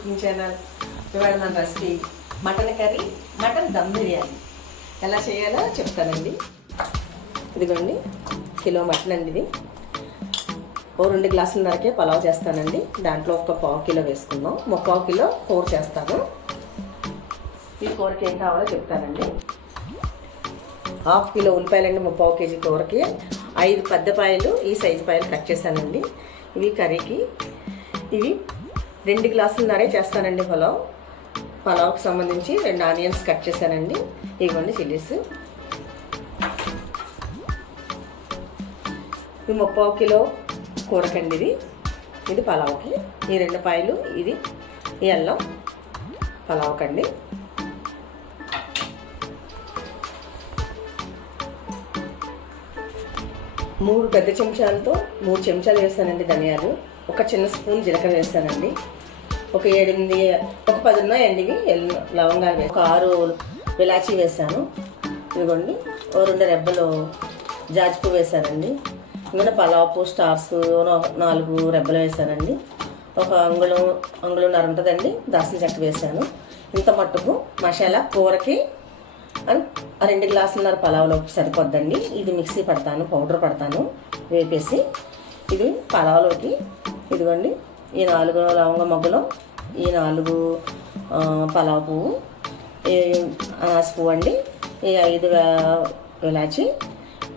Cooking channel ఇవాళ మన recipe mutton curry mutton dum biryani. ఎలా చేయాలో చెప్తానండి. ఇదిగోండి కిలో మటన్ అండి ఇది. ఓ రెండు గ్లాసుల పలావ్ చేస్తానండి. దాంట్లో ఒక పావు కిలో వేసుకుందాం. ముప్పావు కిలో కూర చేస్తాను. ఈ కూరకి ఏం కావాలో చెప్తానండి. హాఫ్ కిలో ఉల్లిపాయలండి ముప్పావు కేజీ కూరకి. ఐదు పెద్దపాయలు ఈ సైజు పాయలు కట్ చేశానండి. ఇవి కర్రీకి. ఇవి రెండు గ్లాసులన్నరే చేస్తానండి పలావ్. పలావ్కి సంబంధించి రెండు ఆనియన్స్ కట్ చేశానండి. ఇవ్వండి చిల్లీస్. ఇది ముప్పావు కిలో కూరకండి ఇది. ఇది పలావ్కి. ఈ రెండు పాయలు ఇది ఈ అల్లం పలావ్కండి. మూడు పెద్ద చెంచాలతో మూడు చెంచాలు వేస్తానండి ధనియాలు. ఒక చిన్న స్పూన్ జీలకర్ర వేస్తానండి. ఒక ఏడెనిమిది ఒక పది ఉన్నాయండి ఇవి లవంగాలు వేసి ఒక ఆరు విలాచి వేసాను. ఇదిగోండి ఓ రెండు రెబ్బలు జాజిపు వేసానండి. ఇంకా పలాపు స్టార్స్ నాలుగు రెబ్బలు వేసానండి. ఒక అంగుళం అంగుళంన్నర ఉంటుందండి దాసిన చెక్క వేసాను. ఇంత మట్టుకు మసాలా కూరకి రెండు గ్లాసులన్నర పలావ్లోకి సరిపోద్దండి. ఇది మిక్సీ పడతాను పౌడర్ పడతాను వేపేసి ఇది పలావ్లోకి ఇదిగోండి. ఈ నాలుగు లవంగ మొగ్గలు ఈ నాలుగు పలావ్ పువ్వు ఈ అనాస పువ్వు అండి ఈ ఐదు ఇలాచి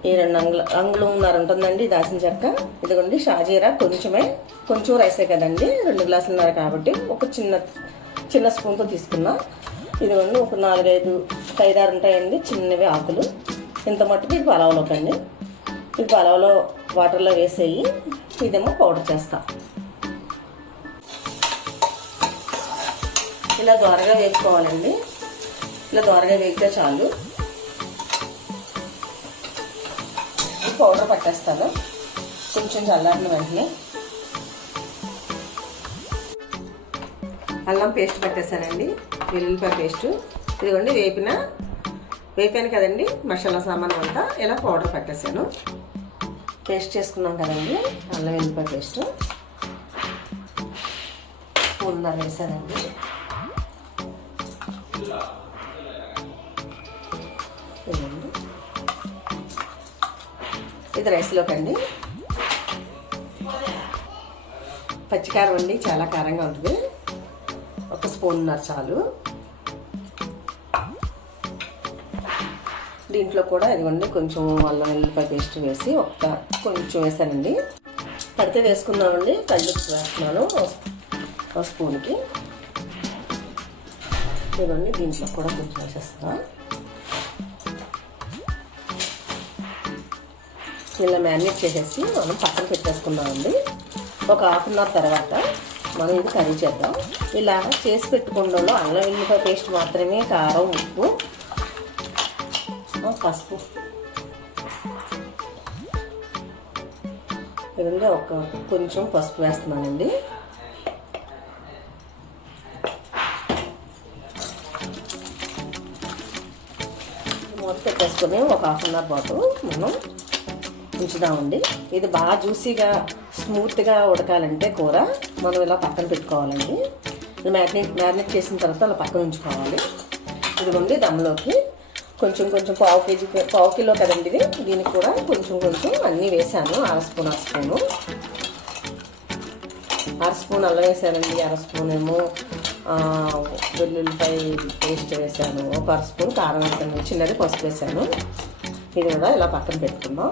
ఈ రెండు అంగుళ అంగుళంన్నర ఉంటుందండి దాసిన చెక్క. ఇదిగోండి షాజీరా కొంచెమే కొంచెం రైసే కదండి రెండు గ్లాసులున్నర కాబట్టి ఒక చిన్న చిన్న స్పూన్తో తీసుకున్నా. ఇదిగోండి ఒక నాలుగైదు ఐదారు ఉంటాయండి చిన్నవి ఆకులు. ఇంత మట్టుకు ఇది పలావ్లోకి అండి ఇది పలావలో వాటర్లో వేసేయి ఇదేమో పౌడర్ చేస్తాను ఇలా దోరగా వేసుకోవాలండి ఇలా దోరగా వేగితే చాలు. పౌడర్ పట్టేస్తాను. కొంచెం చల్లారిన వెంటనే. అల్లం పేస్ట్ పట్టేస్తానండి వెల్లుల్లిపాయ పేస్ట్. ఇదిగోండి వేపిన వేపాను కదండి మసాలా సామాన్ అంతా ఇలా పౌడర్ పట్టేసాను. పేస్ట్ చేసుకున్నాం కదండి అల్లం వెల్లుల్లిపాయ పేస్ట్. స్పూన్ వేసానండి. ఇది రైస్లోకి అండి. పచ్చికారం అండి చాలా కారంగా ఉంటుంది. ఒక స్పూన్ ఉన్నారు చాలు. దీంట్లో కూడా ఇదిగోండి కొంచెం అల్లం వెల్లిపాయ పేస్ట్ వేసి ఒక్క కొంచెం వేసానండి. పడితే వేసుకున్నామండి కళ్ళు వేస్తున్నాను ఒక స్పూన్కి. ఇదిగోండి దీంట్లో కూడా కొంచెం వేసేస్తాను ఇలా మ్యారినేట్ చేసేసి మనం పక్కన పెట్టేసుకున్నామండి ఒక హాఫ్ అన్ అవర్ తర్వాత మనం ఇది కర్రీ చేద్దాం. ఇలా చేసి పెట్టుకోవడంలో అల్లం వెల్లిపాయ పేస్ట్ మాత్రమే కారం ఉప్పు పసుపు. విధంగా ఒక కొంచెం పసుపు వేస్తున్నానండి. మూత పెట్టేసుకొని ఒక హాఫ్ అన్ అవర్ పాటు మనం ఉంచుదామండి ఇది బాగా జ్యూసీగా స్మూత్గా ఉడకాలంటే కూర మనం ఇలా పక్కన పెట్టుకోవాలండి. మ్యారినేట్ మ్యారినేట్ చేసిన తర్వాత అలా పక్కన ఉంచుకోవాలి. ఇదిగోండి దమ్లోకి కొంచెం కొంచెం పావు కేజీ పావు కిలో కదండి ఇది. దీనికి కూడా కొంచెం కొంచెం అన్నీ వేసాను. అర స్పూన్ అర స్పూను. అర స్పూన్ అల్లం వేసానండి. అర స్పూన్ ఏమో ఆ, వెల్లుల్లిపాయ పేస్ట్ వేసాను. ఒక అర స్పూన్ కారం వేసాను. చిన్నది పసుపు వేసాను. ఇది కూడా ఇలా పక్కన పెట్టుకుందాం.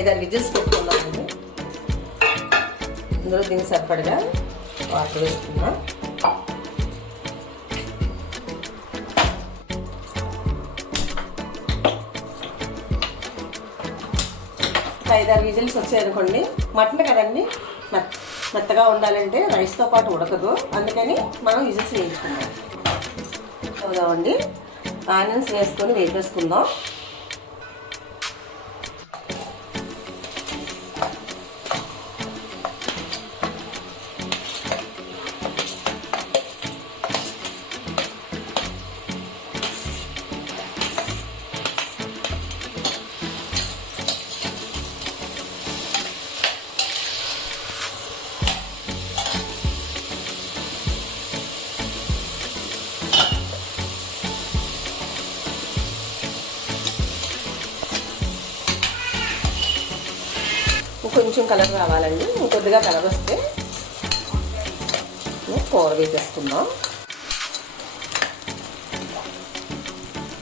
ఐదారు విజిల్స్ పెట్టుకున్నామండి ఇందులో దీనికి సరిపడగా వాటర్ వేసుకుందాం. ఐదారు విజిల్స్ వచ్చాయనుకోండి మటన్ కదండి? మెత్త మెత్తగా ఉండాలంటే రైస్తో పాటు ఉడకదు. అందుకని మనం విజిల్స్ వేయించుకుందాం. చూద్దామండి ఆనియన్స్ వేసుకొని వేపేసుకుందాం. కొంచెం కలర్ రావాలండి. కొద్దిగా కలర్ వస్తే కూర వేసేసుకుందాం.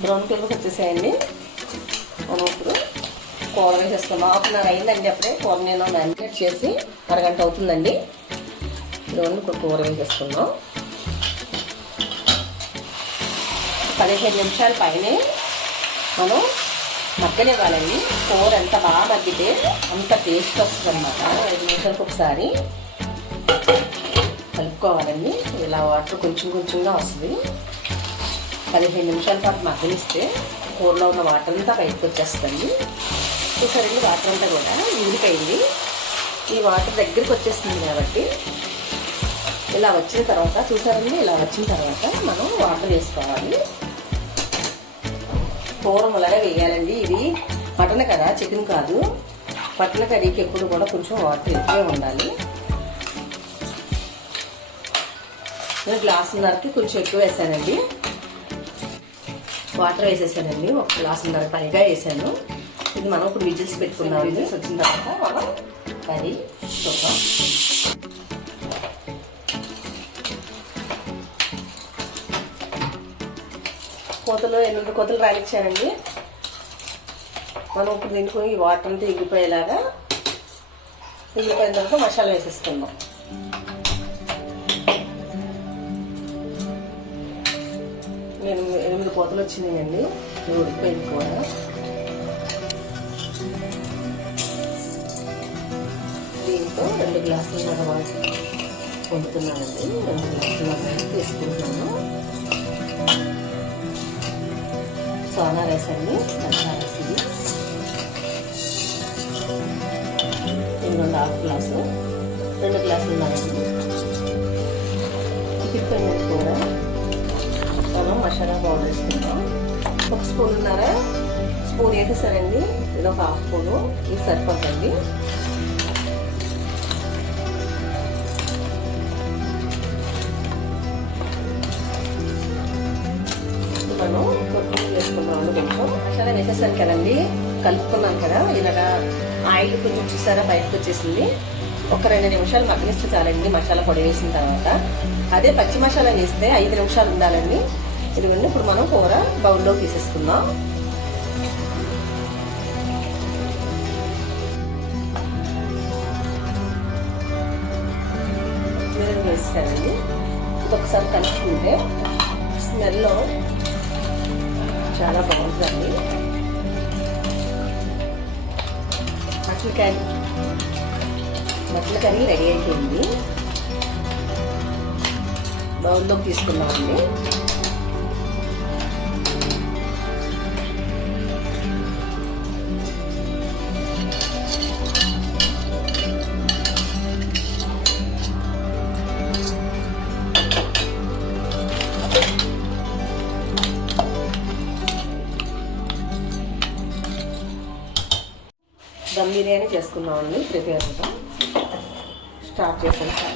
బ్రౌన్ కలర్కి వచ్చేసాయండి. మనం ఇప్పుడు కూర వేసేసుకుందాం. హాఫ్నర్ అయిందండి అప్పుడే కూర నేను మ్యారినేట్ చేసి అరగంట అవుతుందండి. ఇదిగోండి ఇప్పుడు కూర వేసేసుకుందాం. పదిహేను నిమిషాల పైనే మనం మగ్గనివ్వాలండి కూర ఎంత బాగా మగ్గితే అంత టేస్ట్ వస్తుంది అనమాట ఐదు నిమిషాలకు ఒకసారి కలుపుకోవాలండి. ఇలా వాటర్ కొంచెం కొంచెంగా వస్తుంది. పదిహేను నిమిషాల పాటు మగ్గనిస్తే కూరలో ఉన్న వాటర్ అంతా బయటకు వచ్చేస్తుంది. చూసారండి వాటర్ అంతా కూడా ఊడిపోయింది ఈ వాటర్ దగ్గరికి వచ్చేస్తుంది కాబట్టి ఇలా వచ్చిన తర్వాత చూసారండి ఇలా వచ్చిన తర్వాత మనం వాటర్ వేసుకోవాలి. కూర వేయాలండి. ఇది మటన్ కదా చికెన్ కాదు. మటన్ కర్రీకి ఎప్పుడు కూడా కొంచెం వాటర్ ఎక్కువే ఉండాలి. నేను గ్లాసున్నరకి కొంచెం ఎక్కువ వేసానండి. వాటర్ వేసేసానండి. ఒక గ్లాసున్నర పైగా వేసాను. ఇది మనం ఇప్పుడు విజిల్స్ పెట్టుకున్నాం. విజిల్స్ వచ్చిన తర్వాత మనం కర్రీ చూద్దాం. కోతలు ఎనిమిది కోతలు రానిచ్చానండి. మనం ఇప్పుడు దీనికి ఈ వాటర్ అంతా ఎగిరిపోయేలాగా ఎగిరిపోయిన తర్వాత మసాలా వేసేసుకుందాం. నేను ఎనిమిది కోతలు వచ్చినాయండి. ఉడికిపోయింది కూడా దీంతో రెండు గ్లాసుల తర్వాత పొందుతున్నానండి. రెండు గ్లాసుల తీసుకుంటున్నాను. సోనా రైస్ అండి మసాలా రైస్ ఇది. రెండు హాఫ్ గ్లాసు రెండు గ్లాసులు ఉన్నాయండి చికెన్ కూడా మనం మసాలా పౌడర్ వేసుకుంటాం ఒక స్పూన్ ఉన్నారా? స్పూన్ వేసేసారండి. ఇది ఒక హాఫ్ స్పూను. ఇది సరిపోతుంది కొంచెం మసాలా వేసేసాను కదండి కలుపుకున్నాం కదా. ఇలాగా ఆయిల్ కొంచెం చూసారా? బయటకు వచ్చేసింది. ఒక రెండు నిమిషాలు మగ్గనిస్తే చాలండి. మసాలా పొడి వేసిన తర్వాత. అదే పచ్చి మసాలా వేస్తే ఐదు నిమిషాలు ఉండాలండి. ఇదిగోండి ఇప్పుడు మనం కూర బౌల్లో తీసేసుకుందాం. మీరు వేస్తారండి ఇది ఒకసారి కలుపుకుంటే స్మెల్లో చాలా బాగుంటుంది mutton curry mutton curry ready అయిపోయింది. బౌల్లోకి తీసుకున్నామండి బిర్యానీ చేసుకున్నామండి అవుతాం స్టార్ట్ చేసాను.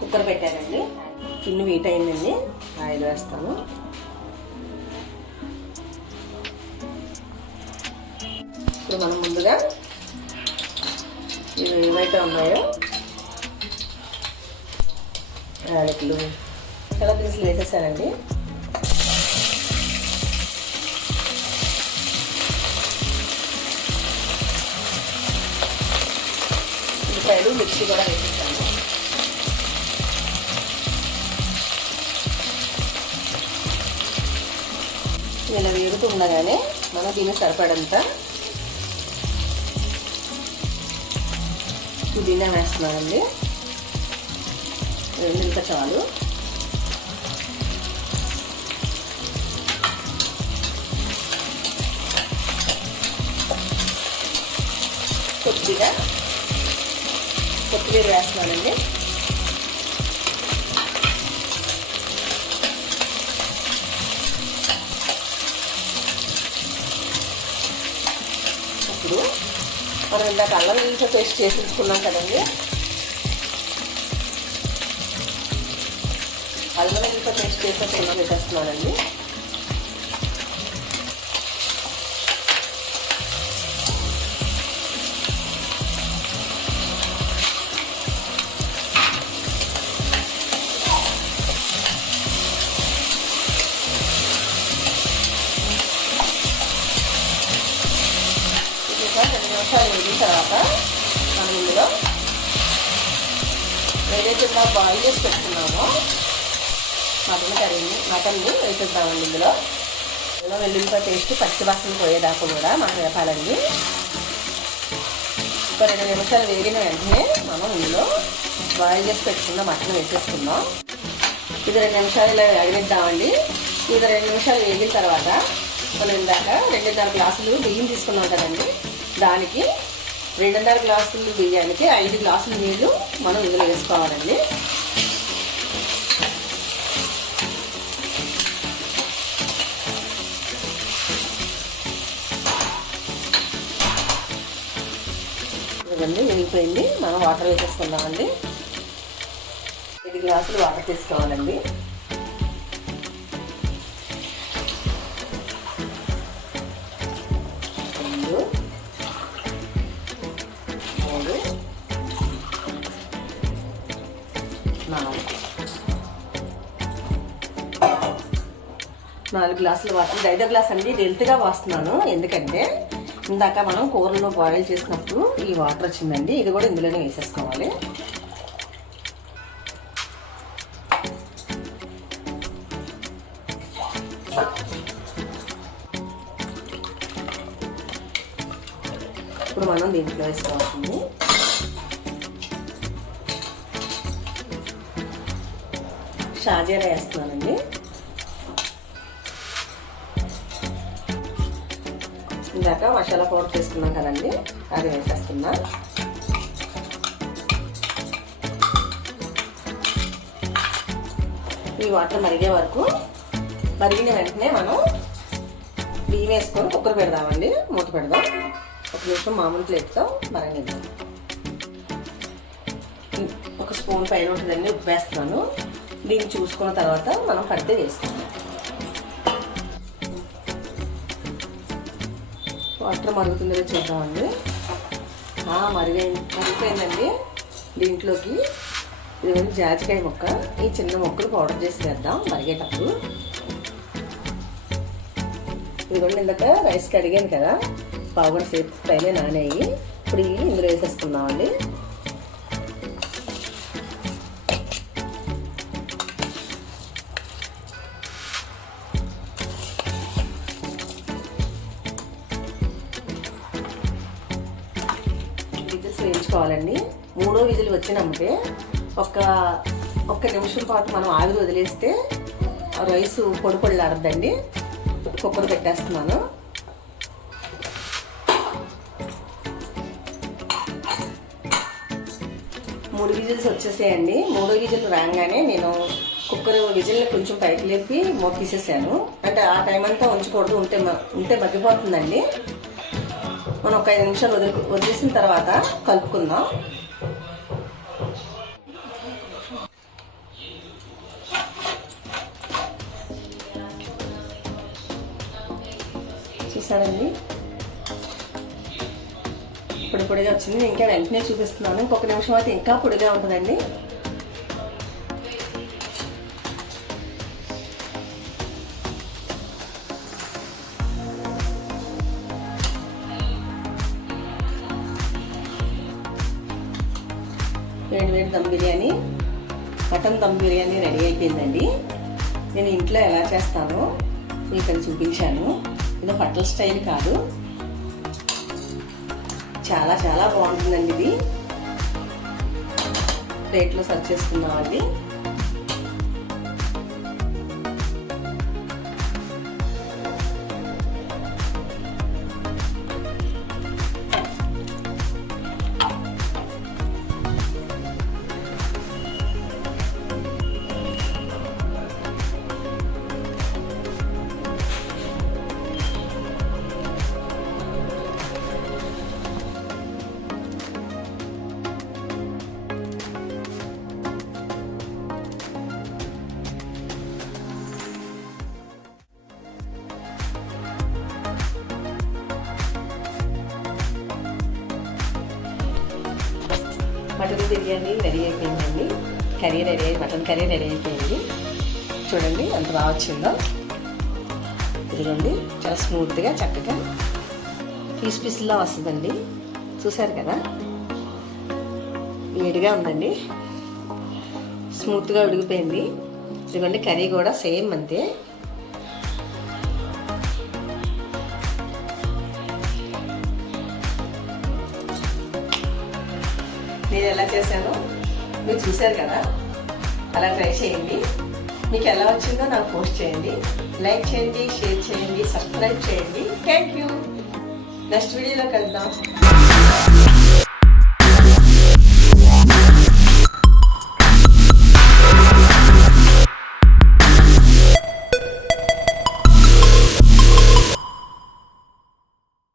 కుక్కర్ పెట్టానండి. పిన్ని వీట్ అయిందండి. ఆయిల్ వేస్తాను. ఇప్పుడు మనం ముందుగా ఇవి ఏవైతే ఉన్నాయో యాలకులు చాలా పీసులు వేసేసానండి. ఉల్లిపాయలు మిర్చి కూడా వేసేసాను ఇలా వేగుతుండగానే మనం దీన్ని సరిపడంత పుదీనా వేస్తున్నానండి. రెండు ఇంకా చాలు. కొద్దిగా కొత్తిమీర వేస్తున్నానండి. ఇప్పుడు మనం ఇందాక అల్లం వెల్లుల్లి పేస్ట్ చేసి కదండి. అల్లం వెల్లుల్లి పేస్ట్ చేసి ఉంచుకున్నాం ఏదైతే ఇలా బాయిల్ చేసి పెట్టుకున్నామో. మటన్ కర్రీని మటన్ని వేసేద్దామండి ఇందులో. ఇందులో వెల్లుల్లిపాయ పేస్ట్ పచ్చి వాసన పోయేదాకా కూడా మనం వేపాలండి. ఒక రెండు నిమిషాలు వేగిన వెంటనే మనం ఇందులో బాయిల్ చేసి పెట్టుకున్న మటన్ వేసేసుకుందాం. ఇది రెండు నిమిషాలు ఇలా వేగనిద్దామండి ఇది రెండు నిమిషాలు వేగిన తర్వాత మనం ఇందాక రెండున్నర గ్లాసులు బియ్యం తీసుకున్నాం కదండి. దానికి రెండున్నర గ్లాసులు బియ్యానికి ఐదు గ్లాసులు నీళ్ళు మనం ఇందులో వేసుకోవాలండి. ఇదిగోండి మిగిలిపోయింది మనం వాటర్ వేసేసుకుందామండి. ఐదు గ్లాసులు వాటర్ తీసుకోవాలండి. నాలుగు గ్లాసులు వాటర్. ఐదో గ్లాస్ అండి. హెల్త్గా వాస్తున్నాను. ఎందుకంటే ఇందాక మనం కూరలో బాయిల్ చేసినప్పుడు ఈ వాటర్ వచ్చిందండి. ఇది కూడా ఇందులోనే వేసేసుకోవాలి. ఇప్పుడు మనం దీంట్లో వేసుకోవాల్సింది. షాజీరా వేస్తున్నానండి. ఇందాక మసాలా పౌడర్ చేసుకున్నాం కదండి అది వేసేస్తున్నా. ఈ వాటర్ మరిగే వరకు మరిగిన వెంటనే మనం బియ్యం వేసుకొని కుక్కర్ పెడదామండి మూత పెడదాం. ఒక నిమిషం మామూలు ప్లేట్తో మరగనిద్దాం. ఒక స్పూన్ పైన ఉంటుందండి ఉప్పు వేస్తున్నాను. దీన్ని చూసుకున్న తర్వాత మనం పడితే వేసుకుందాం వాటర్ మరుగుతుందో చూద్దామండి ఆ, మరిగై మరిగిపోయిందండి. దీంట్లోకి ఇదిగోండి జాజికాయ ముక్క ఈ చిన్న ముక్కలు పౌడర్ చేసి వేద్దాం మరిగేటప్పుడు. ఇదిగోండి ఇందాక రైస్ కడిగాను కదా పావుగంట సేపు పైన నానేయి. ఇప్పుడు ఇందులో వేసేసుకుందామండి. విజిల్స్ మూడో విజిల్ వచ్చినమ్మటే ఒక ఒక్క నిమిషం పాటు మనం ఆవిరి వదిలేస్తే ఆ రైస్ పొడి పొడిలాడద్దండి కుక్కర్ పెట్టేస్తున్నాను. మూడు విజిల్స్ వచ్చేసాయండి. మూడో విజిల్ రాగానే నేను కుక్కర్ విజిల్ని కొంచెం పైకి లేపి మూత తీసేసాను. అంటే ఆ టైం అంతా ఉంచకూడదు ఉంటే ఉంటే మగ్గిపోతుందండి. మనం ఒక ఐదు నిమిషాలు వదిలి వదిలేసిన తర్వాత కలుపుకుందాం. చూసానండి పొడి పొడిగా వచ్చింది. ఇంకా వెంటనే చూపిస్తున్నాను. ఇంకొక నిమిషం అయితే ఇంకా పొడిగా ఉంటుందండి. వేడి వేడి దమ్ బిర్యానీ మటన్ దమ్ బిర్యానీ రెడీ అయిపోయిందండి. నేను ఇంట్లో ఎలా చేస్తానో మీకు అది చూపించాను. ఇది హోటల్ స్టైల్ కాదు. చాలా చాలా బాగుంటుందండి ఇది. ప్లేట్లో సర్వ్ చేసుకున్నామండి బిర్యానీ రెడీ అయిపోయిందండి. కర్రీ రెడీ అయ్యి మటన్ కర్రీ రెడీ అయిపోయింది. చూడండి ఎంత బాగా వచ్చిందో. ఇదిగోండి చాలా స్మూత్గా చక్కగా పీస్ పీస్లా వస్తుందండి. చూసారు కదా? వేడిగా ఉందండి. స్మూత్గా ఉడిగిపోయింది ఇదిగోండి కర్రీ కూడా సేమ్ అంతే. నేను ఎలా చేశానో మీరు చూశారు కదా? అలా ట్రై చేయండి. మీకు ఎలా వచ్చిందో నాకు పోస్ట్ చేయండి. లైక్ చేయండి షేర్ చేయండి సబ్స్క్రైబ్ చేయండి. Thank you. నెక్స్ట్ వీడియోలో కలుద్దాం.